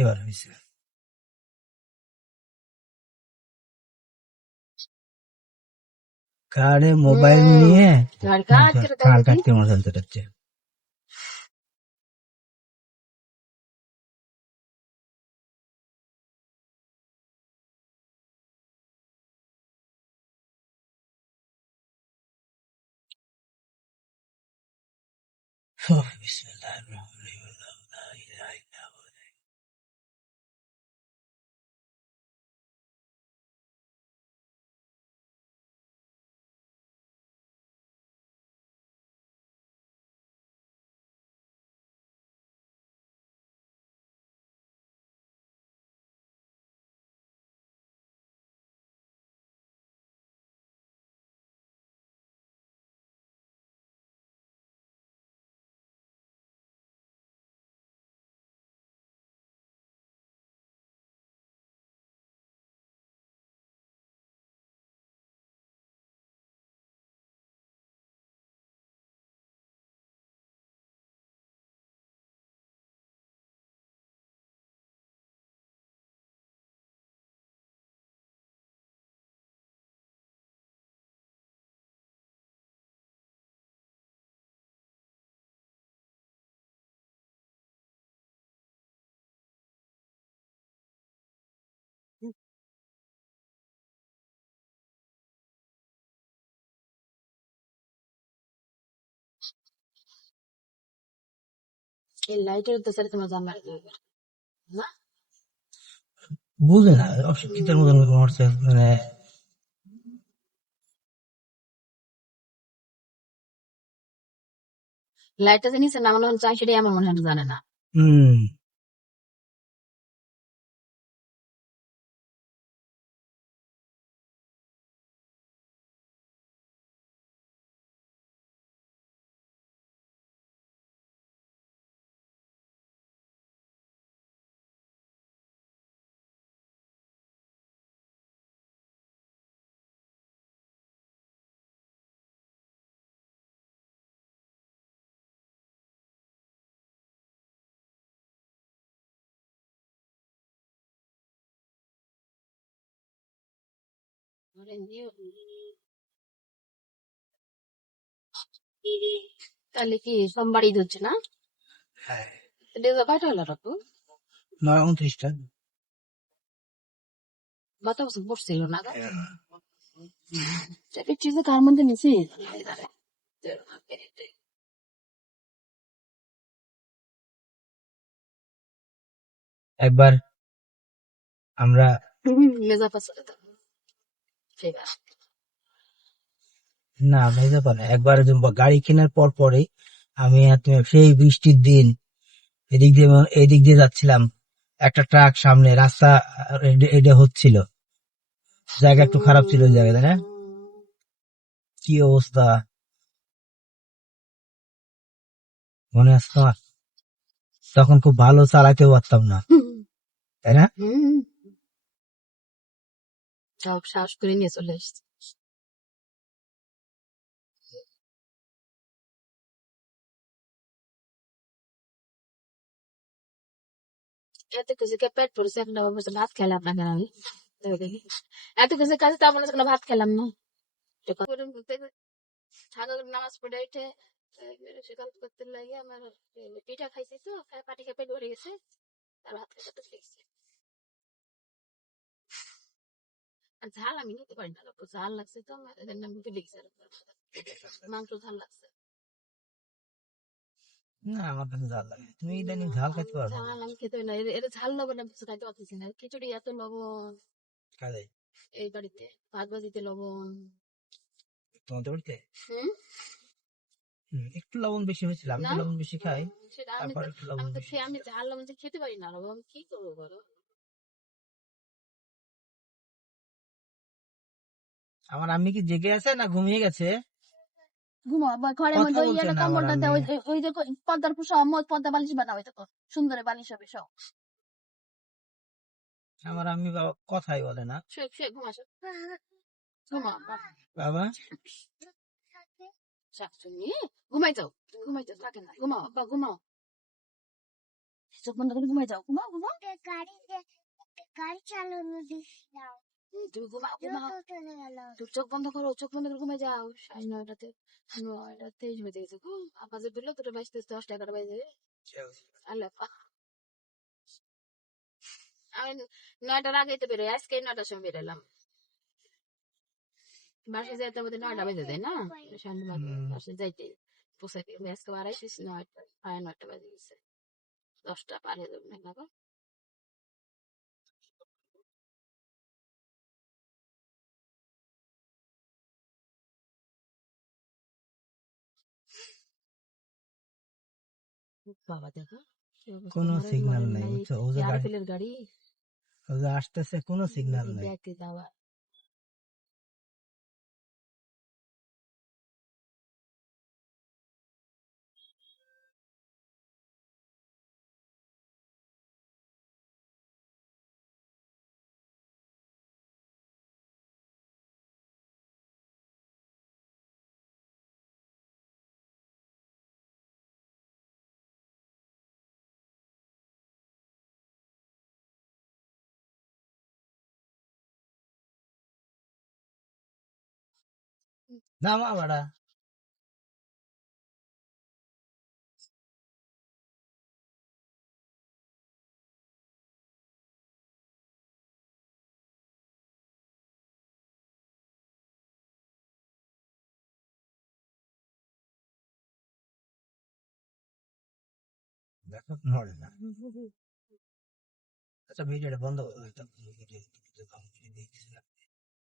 এবার হয়েছে। কারে মোবাইল নিয়ে কার কাটতে মশাল চটাচ্ছে। বিসমিল্লাহির রহমানির রহিম। লা ইলাহা ইল্লাল্লাহ। বুঝে না অশিক্ষিতের মতন করছে, মানে হম হ্যাঁ 9:29টা। একবার আমরা না ভেজা পারে, একবার গাড়ি কেনার পর পরেই আমি আর তুমি সেই বৃষ্টির দিন এদিক দিয়ে যাচ্ছিলাম, একটা ট্রাক সামনে রাস্তা এটা হচ্ছিল, জায়গা একটু খারাপ ছিল ওই জায়গাটা, হ্যাঁ কি অবস্থা মনে আছে তোমার? তখন খুব ভালো চালাতেও পারতাম না, তাই না? না আমার কাছে ঝাল লাগে, তুমি ইদানিং ঝাল খাইতে পারো না কাজে তোমাদের বাড়িতে। একটু লবণ বেশি হয়েছিল, আমি তো লবণ বেশি খাই, তারপর একটু লবণ বেশি ছিল। আমার আম্মি কি জেগে আছে না ঘুমিয়ে গেছে? কথা বলছে না আমার আম্মি। আমার আম্মি বাবা কথাই বলে না। বাবা চোখ বন্ধ করে ঘুমাই যাও, ঘুমাও ঘুমাও। গাড়ি চালানো দিস না, তুমি ঘুমাও ঘুমাও, তুমি চোখ বন্ধ করো, চোখ বন্ধ করে ঘুমাই যাও। 9:30-তে 9:23 বেজে গেছে। আপা যে বেরোলো তোরা 22-10-11 বাজে। আল্লাহ, আমি 9টার আগেই তো বেরোই, আজকে 9টার সময় বেরোলাম। বাসে যাইতে আমাদের 9টা বেজে যায় না, বাসে যাইতে পোষাইতে আজকে বাড়াইছিস 9টা, 9:30 বাজে গেছে, 10টা পার হয়ে যাবে না গো। বাবা দেখো কোনো সিগন্যাল নাই, বুঝছো? ও যে গাড়ি, আরএফএল গাড়ি ও যে আসতেছে, কোনো সিগন্যাল নাই। ব্যাকে যাওয়া। নামা বাড়া। দেখো নড়ে না। আচ্ছা ভিডিওটা বন্ধ করো।